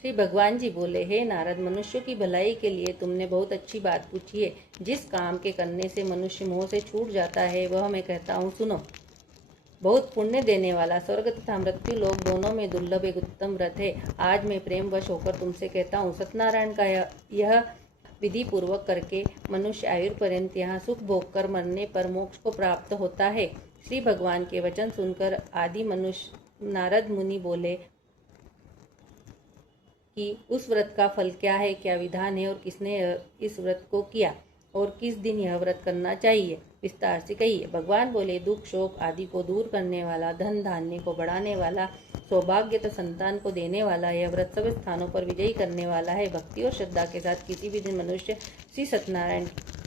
श्री भगवान जी बोले, हे नारद, मनुष्यों की भलाई के लिए तुमने बहुत अच्छी बात पूछी है। जिस काम के करने से मनुष्य मोह से छूट जाता है वह मैं कहता हूँ, सुनो। बहुत पुण्य देने वाला स्वर्ग तथा मृत्यु लोक दोनों में दुर्लभ एक उत्तम व्रत है। आज मैं प्रेम वश होकर तुमसे कहता हूँ, सत्यनारायण का यह विधि पूर्वक करके मनुष्य आयु पर्यंत यहाँ सुख भोग कर मरने पर मोक्ष को प्राप्त होता है। श्री भगवान के वचन सुनकर आदि मनुष्य नारद मुनि बोले कि उस व्रत का फल क्या है, क्या विधान है और किसने इस व्रत को किया और किस दिन यह व्रत करना चाहिए, विस्तार से कहिए। भगवान बोले, दुख शोक आदि को दूर करने वाला, धन धान्य को बढ़ाने वाला, सौभाग्य तो संतान को देने वाला, यह व्रत सब स्थानों पर विजयी करने वाला है। भक्ति और श्रद्धा के साथ किसी भी दिन मनुष्य श्री सत्यनारायण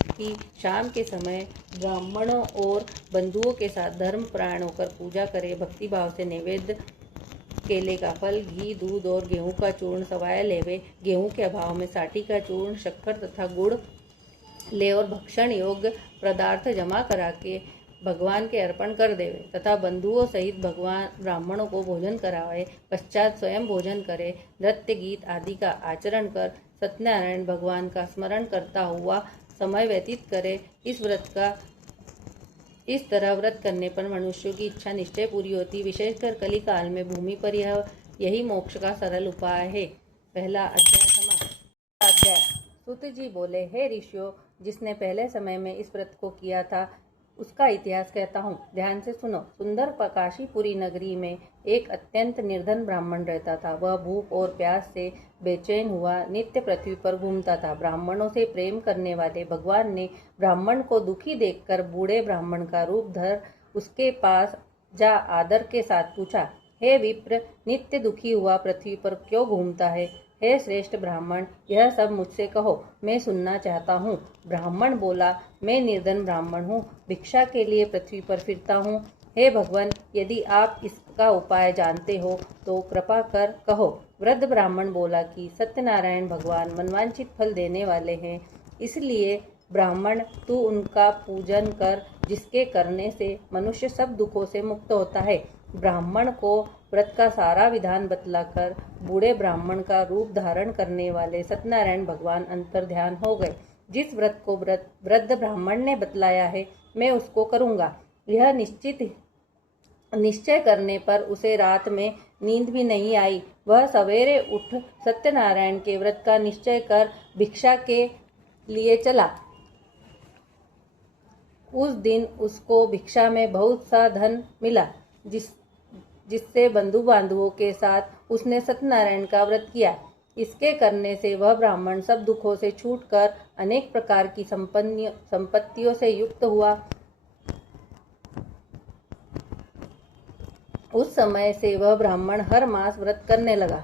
की शाम के समय ब्राह्मणों और बंधुओं के साथ धर्म प्राण होकर पूजा करे, भक्ति भाव से नैवेद्य केले का फल, घी, दूध और गेहूं का चूर्ण सवाया लेवे, गेहूं के अभाव में साठी का चूर्ण, शक्कर तथा गुड़ ले और भक्षण योग्य पदार्थ जमा करा के भगवान के अर्पण कर देवे तथा बंधुओं सहित भगवान ब्राह्मणों को भोजन करावे। पश्चात स्वयं भोजन करे, नृत्य गीत आदि का आचरण कर सत्यनारायण भगवान का स्मरण करता हुआ समय व्यतीत करे। इस तरह व्रत करने पर मनुष्यों की इच्छा निश्चय पूरी होती। विशेषकर कली काल में भूमि पर यही मोक्ष का सरल उपाय है। पहला अध्याय समाप्त। अध्याय सूत जी बोले, हे ऋषियों, जिसने पहले समय में इस व्रत को किया था उसका इतिहास कहता हूँ, ध्यान से सुनो। सुंदर काशीपुरी नगरी में एक अत्यंत निर्धन ब्राह्मण रहता था। वह भूख और प्यास से बेचैन हुआ नित्य पृथ्वी पर घूमता था। ब्राह्मणों से प्रेम करने वाले भगवान ने ब्राह्मण को दुखी देखकर बूढ़े ब्राह्मण का रूप धर उसके पास जा आदर के साथ पूछा, हे विप्र, नित्य दुखी हुआ पृथ्वी पर क्यों घूमता है? हे श्रेष्ठ ब्राह्मण, यह सब मुझसे कहो, मैं सुनना चाहता हूँ। ब्राह्मण बोला, मैं निर्धन ब्राह्मण हूँ, भिक्षा के लिए पृथ्वी पर फिरता हूँ। हे भगवान, यदि आप इसका उपाय जानते हो तो कृपा कर कहो। वृद्ध ब्राह्मण बोला कि सत्यनारायण भगवान मनवांछित फल देने वाले हैं, इसलिए ब्राह्मण तू उनका पूजन कर, जिसके करने से मनुष्य सब दुखों से मुक्त होता है। ब्राह्मण को व्रत का सारा विधान बतलाकर बूढ़े ब्राह्मण का रूप धारण करने वाले सत्यनारायण भगवान अंतर्ध्यान हो गए। जिस व्रत को वृद्ध ब्राह्मण ने बतलाया है मैं उसको करूँगा। यह निश्चय करने पर उसे रात में नींद भी नहीं आई। वह सवेरे उठ सत्यनारायण के व्रत का निश्चय कर भिक्षा के लिए चला। उस दिन उसको भिक्षा में बहुत सा धन मिला, जिससे बंधु बांधवों के साथ उसने सत्यनारायण का व्रत किया। इसके करने से वह ब्राह्मण सब दुखों से छूटकर अनेक प्रकार की संपत्तियों से युक्त हुआ। उस समय से वह ब्राह्मण हर मास व्रत करने लगा।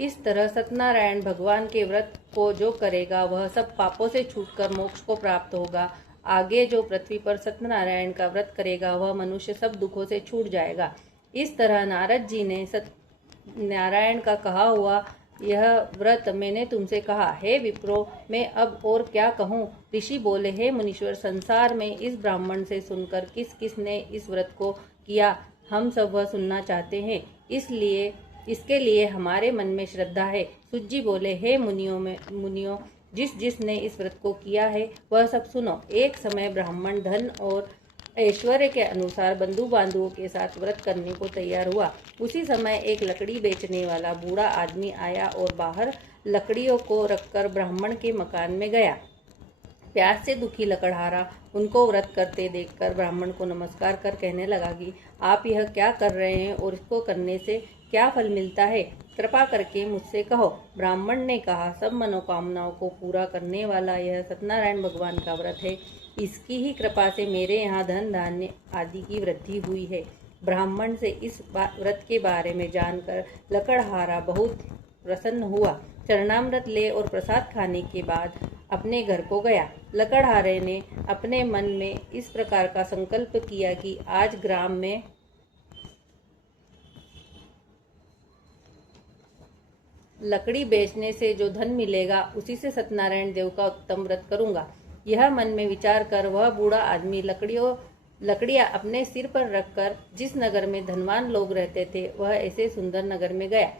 इस तरह सत्यनारायण भगवान के व्रत को जो करेगा वह सब पापों से छूटकर मोक्ष को प्राप्त होगा। आगे जो पृथ्वी पर सत्यनारायण का व्रत करेगा वह मनुष्य सब दुखों से छूट जाएगा। इस तरह नारद जी ने सत्यनारायण का कहा हुआ यह व्रत मैंने तुमसे कहा। हे विप्रो, मैं अब और क्या कहूँ? ऋषि बोले, हे मुनीश्वर, संसार में इस ब्राह्मण से सुनकर किस किस ने इस व्रत को किया, हम सब वह सुनना चाहते हैं। इसके लिए हमारे मन में श्रद्धा है। सूत जी बोले, हे मुनियों, जिसने इस व्रत को किया है वह सब सुनो। एक समय ब्राह्मण धन और ऐश्वर्य के अनुसार बंधु बांधवों के साथ व्रत करने को तैयार हुआ। उसी समय एक लकड़ी बेचने वाला बूढ़ा आदमी आया और बाहर लकड़ियों को रखकर ब्राह्मण के मकान में गया। प्यास से दुखी लकड़हारा उनको व्रत करते देखकर ब्राह्मण को नमस्कार कर कहने लगा कि आप यह क्या कर रहे हैं और इसको करने से क्या फल मिलता है? कृपा करके मुझसे कहो। ब्राह्मण ने कहा, सब मनोकामनाओं को पूरा करने वाला यह सत्यनारायण भगवान का व्रत है। इसकी ही कृपा से मेरे यहाँ धन धान्य आदि की वृद्धि हुई है। ब्राह्मण से इस व्रत के बारे में जानकर लकड़हारा बहुत प्रसन्न हुआ। चरणामृत ले और प्रसाद खाने के बाद अपने घर को गया। लकड़हारे ने अपने मन में इस प्रकार का संकल्प किया कि आज ग्राम में लकड़ी बेचने से जो धन मिलेगा उसी से सत्यनारायण देव का उत्तम व्रत करूंगा। यह मन में विचार कर वह बूढ़ा आदमी लकड़ियां अपने सिर पर रखकर जिस नगर में धनवान लोग रहते थे वह ऐसे सुंदर नगर में गया।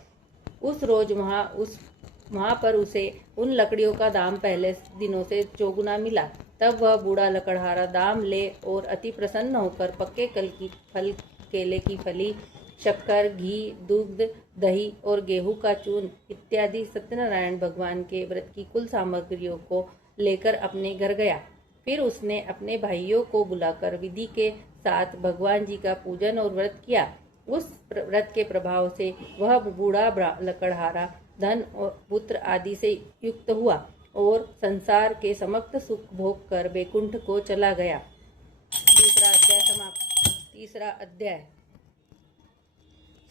उस रोज वहां पर उसे उन लकड़ियों का दाम पहले दिनों से चौगुना मिला। तब वह बूढ़ा लकड़हारा दाम ले और अति प्रसन्न होकर पक्के केले की फली, शक्कर, घी, दुग्ध, दही और गेहूं का चूर्ण इत्यादि सत्यनारायण भगवान के व्रत की कुल सामग्रियों को लेकर अपने घर गया। फिर उसने अपने भाइयों को बुलाकर विधि के साथ भगवान जी का पूजन और व्रत किया। उस व्रत के प्रभाव से वह बूढ़ा लकड़हारा धन और पुत्र आदि से युक्त हुआ और संसार के समस्त सुख भोग कर बैकुंठ को चला गया। तीसरा अध्याय समाप्त। तीसरा अध्याय।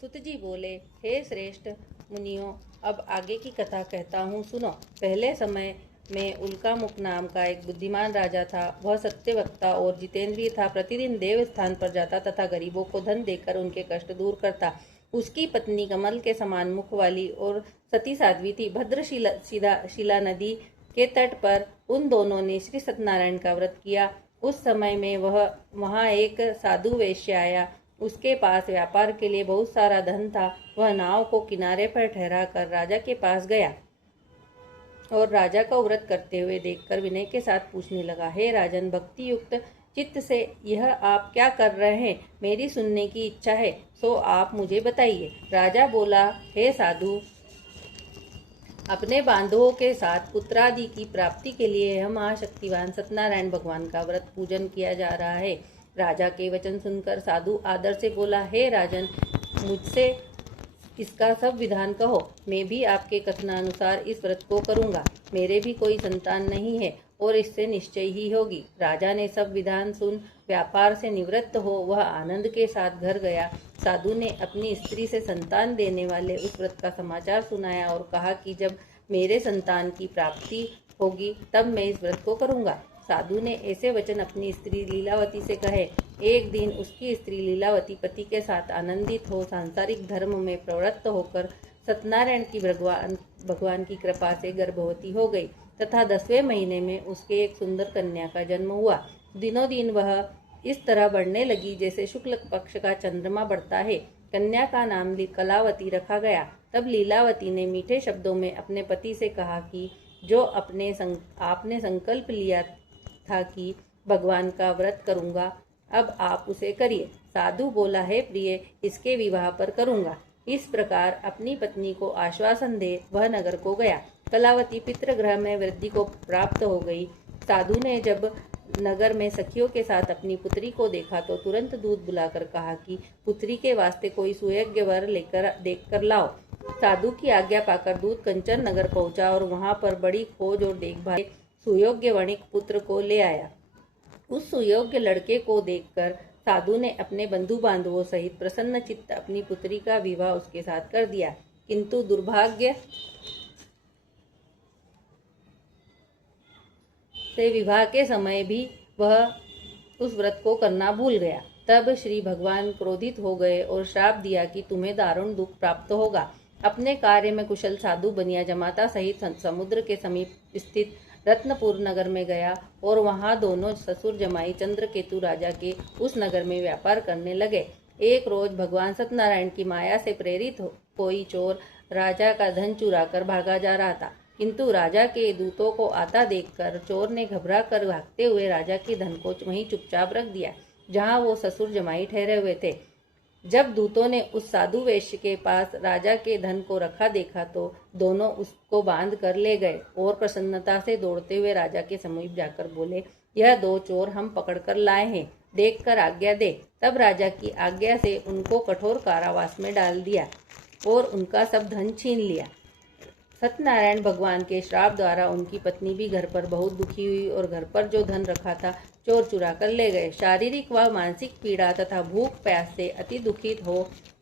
सुत जी बोले, हे श्रेष्ठ मुनियों, अब आगे की कथा कहता हूँ, सुनो। पहले समय में उल्कामुख नाम का एक बुद्धिमान राजा था। वह सत्यवक्ता और जितेंद्रिय था। प्रतिदिन देव स्थान पर जाता तथा गरीबों को धन देकर उनके कष्ट दूर करता। उसकी पत्नी कमल के समान मुख वाली और सती साध्वी थी। भद्रशिला नदी के तट पर उन दोनों ने श्री सत्यनारायण का व्रत किया। उस समय में वहाँ एक साधु वैश्य आया। उसके पास व्यापार के लिए बहुत सारा धन था। वह नाव को किनारे पर ठहरा कर राजा के पास गया और राजा का व्रत करते हुए देखकर विनय के साथ पूछने लगा, हे राजन, भक्ति युक्त चित्त से यह आप क्या कर रहे हैं? मेरी सुनने की इच्छा है, सो आप मुझे बताइए। राजा बोला, हे साधु, अपने बांधवों के साथ पुत्रादि की प्राप्ति के लिए यह महाशक्तिवान सत्यनारायण भगवान का व्रत पूजन किया जा रहा है। राजा के वचन सुनकर साधु आदर से बोला, हे राजन, मुझसे इसका सब विधान कहो। मैं भी आपके कथनानुसार इस व्रत को करूंगा। मेरे भी कोई संतान नहीं है और इससे निश्चय ही होगी। राजा ने सब विधान सुन व्यापार से निवृत्त हो वह आनंद के साथ घर गया। साधु ने अपनी स्त्री से संतान देने वाले उस व्रत का समाचार सुनाया और कहा कि जब मेरे संतान की प्राप्ति होगी तब मैं इस व्रत को करूंगा। साधु ने ऐसे वचन अपनी स्त्री लीलावती से कहे। एक दिन उसकी स्त्री लीलावती पति के साथ आनंदित हो सांसारिक धर्म में प्रवृत्त होकर सत्यनारायण की भगवान की कृपा से गर्भवती हो गई तथा 10वें महीने में उसके एक सुंदर कन्या का जन्म हुआ। दिनों दिन वह इस तरह बढ़ने लगी जैसे शुक्ल पक्ष का चंद्रमा बढ़ता है। कन्या का नाम कलावती रखा गया। तब लीलावती ने मीठे शब्दों में अपने पति से कहा कि जो आपने संकल्प लिया था कि भगवान का व्रत करूंगा, अब आप उसे करिए। साधु बोला, हे प्रिय, इसके विवाह पर करूंगा। इस प्रकार अपनी पत्नी को आश्वासन दे वह नगर को गया। कलावती पितृगृह में वृद्धि को प्राप्त हो गई। साधु ने जब नगर में सखियों के साथ अपनी पुत्री को देखा तो तुरंत दूध बुलाकर कहा कि पुत्री के वास्ते कोई सुयोग्य वर देखकर लाओ। साधु की आज्ञा पाकर दूध कंचन नगर पहुंचा और वहां पर बड़ी खोज और देखभाल सुयोग्य वणिक पुत्र को ले आया। उस सुयोग्य लड़के को देखकर साधु ने अपने बंधु बांधवों सहित प्रसन्न चित्त अपनी पुत्री का विवाह उसके साथ कर दिया। किंतु दुर्भाग्य से विवाह के समय भी वह उस व्रत को करना भूल गया। तब श्री भगवान क्रोधित हो गए और श्राप दिया कि तुम्हें दारुण दुख प्राप्त होगा। अपने कार्य में कुशल साधु बनिया जमाता सहित समुद्र के समीप स्थित रत्नपुर नगर में गया और वहां दोनों ससुर जमाई चंद्रकेतु राजा के उस नगर में व्यापार करने लगे। एक रोज भगवान सत्यनारायण की माया से प्रेरित कोई चोर राजा का धन चुरा कर भागा जा रहा था, किंतु राजा के दूतों को आता देखकर चोर ने घबरा कर भागते हुए राजा के धन को वहीं चुपचाप रख दिया जहां वो ससुर जमाई ठहरे हुए थे। जब दूतों ने उस साधु वैश्य के पास राजा के धन को रखा देखा तो दोनों उसको बांध कर ले गए और प्रसन्नता से दौड़ते हुए राजा के समीप जाकर बोले, यह 2 चोर हम पकड़कर लाए हैं, देखकर आज्ञा दे। तब राजा की आज्ञा से उनको कठोर कारावास में डाल दिया और उनका सब धन छीन लिया। सत्यनारायण भगवान के श्राप द्वारा उनकी पत्नी भी घर पर बहुत दुखी हुई और घर पर जो धन रखा था चोर चुरा कर ले गए। शारीरिक व मानसिक पीड़ा तथा भूख प्यास से अति दुखित हो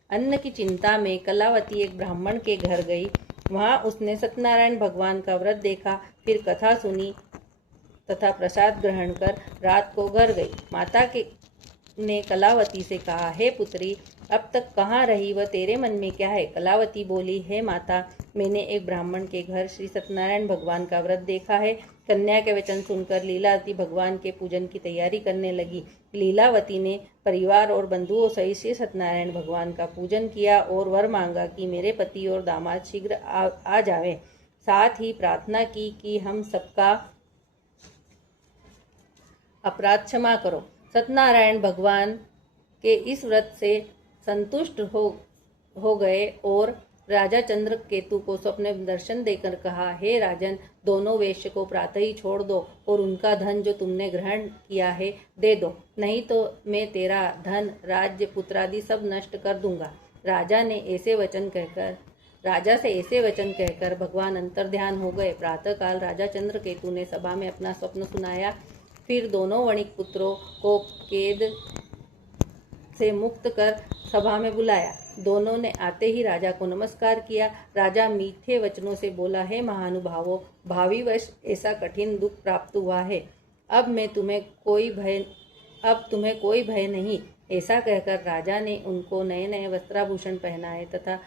अन्न की चिंता में कलावती एक ब्राह्मण के घर गई। वहां उसने सत्यनारायण भगवान का व्रत देखा, फिर कथा सुनी तथा प्रसाद ग्रहण कर रात को घर गई। माता ने कलावती से कहा, हे पुत्री, अब तक कहाँ रही, वह तेरे मन में क्या है? कलावती बोली, हे माता, मैंने एक ब्राह्मण के घर श्री सत्यनारायण भगवान का व्रत देखा है। कन्या के वचन सुनकर लीलावती भगवान के पूजन की तैयारी करने लगी। लीलावती ने परिवार और बंधुओं सहित श्री सत्यनारायण भगवान का पूजन किया और वर मांगा कि मेरे पति और दामाद शीघ्र आ जावे। साथ ही प्रार्थना की कि हम सबका अपराध क्षमा करो। सत्यनारायण भगवान के इस व्रत से संतुष्ट हो गए और राजा चंद्रकेतु को स्वप्न में दर्शन देकर कहा, हे राजन, दोनों वेश्य को प्रातः ही छोड़ दो और उनका धन जो तुमने ग्रहण किया है दे दो, नहीं तो मैं तेरा धन, राज्य, पुत्रादि सब नष्ट कर दूंगा। राजा से ऐसे वचन कहकर भगवान अंतर्ध्यान हो गए। प्रातःकाल राजा चंद्रकेतु ने सभा में अपना स्वप्न सुनाया। फिर दोनों वणिक पुत्रों को कैद से मुक्त कर सभा में बुलाया। दोनों ने आते ही राजा को नमस्कार किया। राजा मीठे वचनों से बोला, हे महानुभावों, भावी वर्ष ऐसा कठिन दुख प्राप्त हुआ है। अब तुम्हें कोई भय नहीं। ऐसा कहकर राजा ने उनको नए नए वस्त्राभूषण पहनाए तथा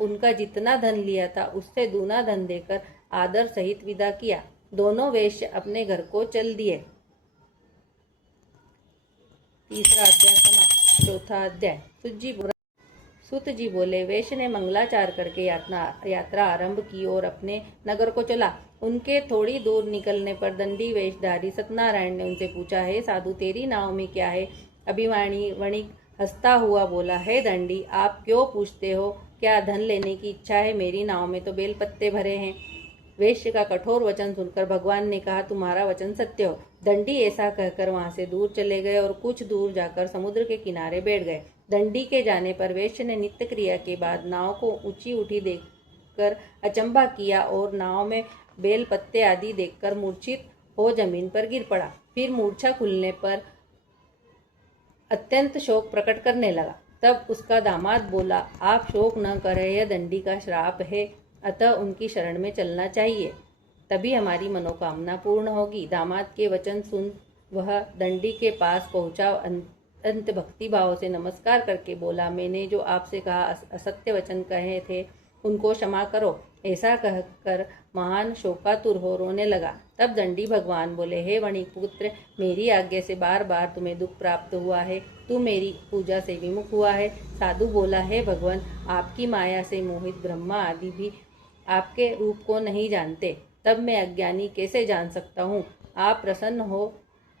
उनका जितना धन लिया था उससे दूना धन देकर आदर सहित विदा किया। दोनों वेश्य अपने घर को चल दिए। तीसरा अध्याय समाप्त। चौथा अध्याय। सुत जी बोले, वेश्य ने मंगलाचार करके यात्रा आरंभ की और अपने नगर को चला। उनके थोड़ी दूर निकलने पर दंडी वेशधारी सत्यनारायण ने उनसे पूछा, हे साधु, तेरी नाव में क्या है? अभिमानी वणिक हंसता हुआ बोला, हे दंडी, आप क्यों पूछते हो? क्या धन लेने की इच्छा है? मेरी नाव में तो बेलपत्ते भरे हैं। वेश्य का कठोर वचन सुनकर भगवान ने कहा, तुम्हारा वचन सत्य हो। दंडी ऐसा कहकर वहां से दूर चले गए और कुछ दूर जाकर समुद्र के किनारे बैठ गए। दंडी के जाने पर वेश्य ने नित्य क्रिया के बाद नाव को ऊंची उठी देखकर अचंभा किया और नाव में बेल पत्ते आदि देखकर मूर्छित हो जमीन पर गिर पड़ा। फिर मूर्छा खुलने पर अत्यंत शोक प्रकट करने लगा। तब उसका दामाद बोला, आप शोक न करें, यह दंडी का श्राप है, अतः उनकी शरण में चलना चाहिए, तभी हमारी मनोकामना पूर्ण होगी। दामाद के वचन सुन वह दंडी के पास पहुंचा। अंत भक्ति भाव से नमस्कार करके बोला, मैंने जो आपसे कहा असत्य वचन कहे थे उनको क्षमा करो। ऐसा कहकर महान शोकातुर हो रोने लगा। तब दंडी भगवान बोले, हे वणिक पुत्र, मेरी आज्ञा से बार बार तुम्हें दुख प्राप्त हुआ है। तू मेरी पूजा से विमुख हुआ है। साधु बोला, हे भगवान, आपकी माया से मोहित ब्रह्मा आदि भी आपके रूप को नहीं जानते, तब मैं अज्ञानी कैसे जान सकता हूँ? आप प्रसन्न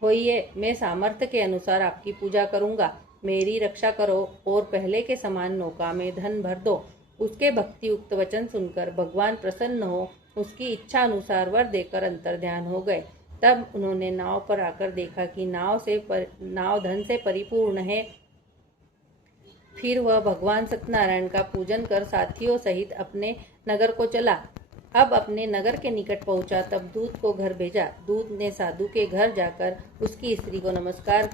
होइए, मैं सामर्थ्य के अनुसार आपकी पूजा करूँगा। मेरी रक्षा करो और पहले के समान नौका में धन भर दो। उसके भक्ति युक्त वचन सुनकर भगवान प्रसन्न हो उसकी इच्छा अनुसार वर देकर अंतर्ध्यान हो गए। तब उन्होंने नाव पर आकर देखा कि नाव धन से परिपूर्ण है। फिर वह भगवान सत्यनारायण का पूजन कर साथियों सहित अपने नगर को चला। अब अपने नगर के निकट पहुंचा तब दूत को घर भेजा। दूत ने साधु के घर जाकर उसकी स्त्री को नमस्कार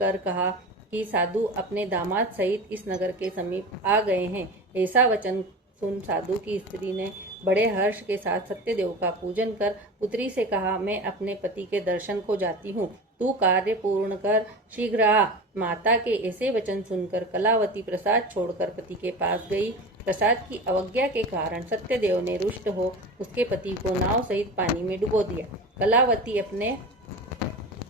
कर कहा कि साधु अपने दामाद सहित इस नगर के समीप आ गए हैं। ऐसा वचन सुन साधु की स्त्री ने बड़े हर्ष के साथ सत्यदेव का पूजन कर पुत्री से कहा, मैं अपने पति के दर्शन को जाती हूँ, तू कार्य पूर्ण कर शीघ्र आ। माता के ऐसे वचन सुनकर कलावती प्रसाद छोड़कर पति के पास गई। प्रसाद की अवज्ञा के कारण सत्यदेव ने रुष्ट हो उसके पति को नाव सहित पानी में डुबो दिया। कलावती अपने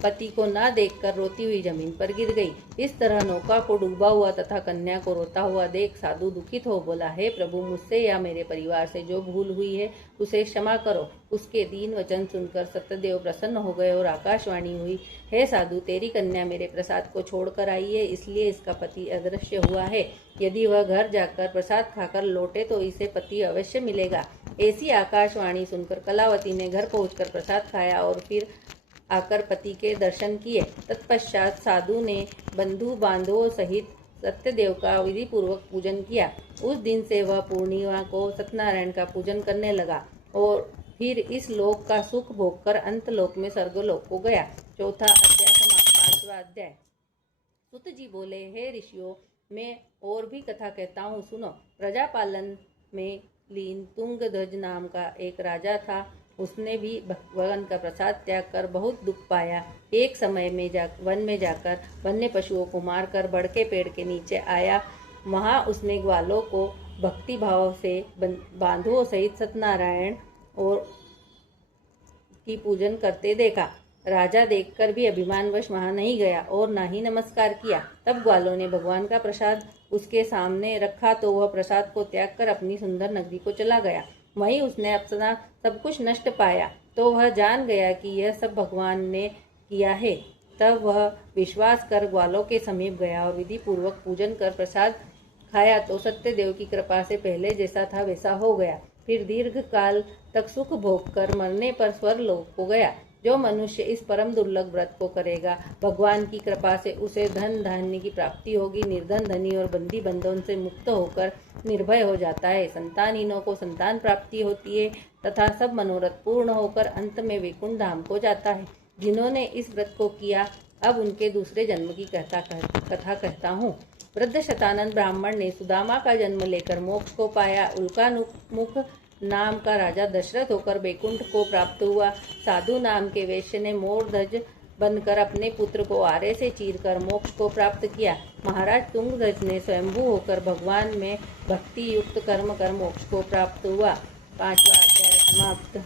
पति को न देखकर रोती हुई जमीन पर गिर गई। इस तरह नौका को डूबा हुआ तथा कन्या को रोता हुआ देख साधु दुखित हो बोला, हे प्रभु, मुझसे या मेरे परिवार से जो भूल हुई है उसे क्षमा करो। उसके दीन वचन सुनकर सत्यदेव प्रसन्न हो गए और आकाशवाणी हुई, हे साधु, तेरी कन्या मेरे प्रसाद को छोड़कर आई है, इसलिए इसका पति अदृश्य हुआ है। यदि वह घर जाकर प्रसाद खाकर लौटे तो इसे पति अवश्य मिलेगा। ऐसी आकाशवाणी सुनकर कलावती ने घर पहुंचकर प्रसाद खाया और फिर आकर पति के दर्शन किए। तत्पश्चात साधु ने बंधु बांधवों सहित सत्यदेव का विधि पूर्वक पूजन किया। उस दिन से वह पूर्णिमा को सत्यनारायण का पूजन करने लगा और फिर इस लोक का सुख भोगकर अंत लोक में स्वर्गलोक को गया। चौथा अध्याय समाप्त। पांचवा अध्याय। सुत जी बोले, हे ऋषियों, मैं और भी कथा कहता हूँ, सुनो। प्रजापालन में लीन तुंगध्वज नाम का एक राजा था। उसने भी भगवान का प्रसाद त्याग कर बहुत दुख पाया। एक समय में वन में जाकर वन्य पशुओं को मारकर बड़ के पेड़ के नीचे आया। वहां उसने ग्वालों को भक्ति भाव से बांधुओं सहित सत्यनारायण और की पूजन करते देखा। राजा देखकर भी अभिमानवश वहां नहीं गया और ना ही नमस्कार किया। तब ग्वालों ने भगवान का प्रसाद उसके सामने रखा तो वह प्रसाद को त्याग कर अपनी सुंदर नगरी को चला गया। वहीं उसने अपना सब कुछ नष्ट पाया तो वह जान गया कि यह सब भगवान ने किया है। तब वह विश्वास कर ग्वालों के समीप गया और विधि पूर्वक पूजन कर प्रसाद खाया तो सत्यदेव की कृपा से पहले जैसा था वैसा हो गया। फिर दीर्घ काल तक सुख भोग कर मरने पर स्वर्गलोक को गया। जो मनुष्य इस परम दुर्लभ व्रत को करेगा, भगवान की कृपा से उसे धन धान्य की प्राप्ति होगी। निर्धन धनी और बंदी बंधन से मुक्त होकर निर्भय हो जाता है। संतानहीनों को संतान प्राप्ति होती है तथा सब मनोरथ पूर्ण होकर अंत में वैकुंठ धाम को जाता है। जिन्होंने इस व्रत को किया, अब उनके दूसरे जन्म की कथा कहता हूँ। वृद्ध शतानंद ब्राह्मण ने सुदामा का जन्म लेकर मोक्ष को पाया। उल्कामुख नाम का राजा दशरथ होकर वैकुंठ को प्राप्त हुआ। साधु नाम के वैश्य ने मोर ध्वज बनकर अपने पुत्र को आरे से चीरकर मोक्ष को प्राप्त किया। महाराज तुंगध्वज ने स्वयंभू होकर भगवान में भक्ति युक्त कर्म कर मोक्ष को प्राप्त हुआ। 5वां अध्याय समाप्त।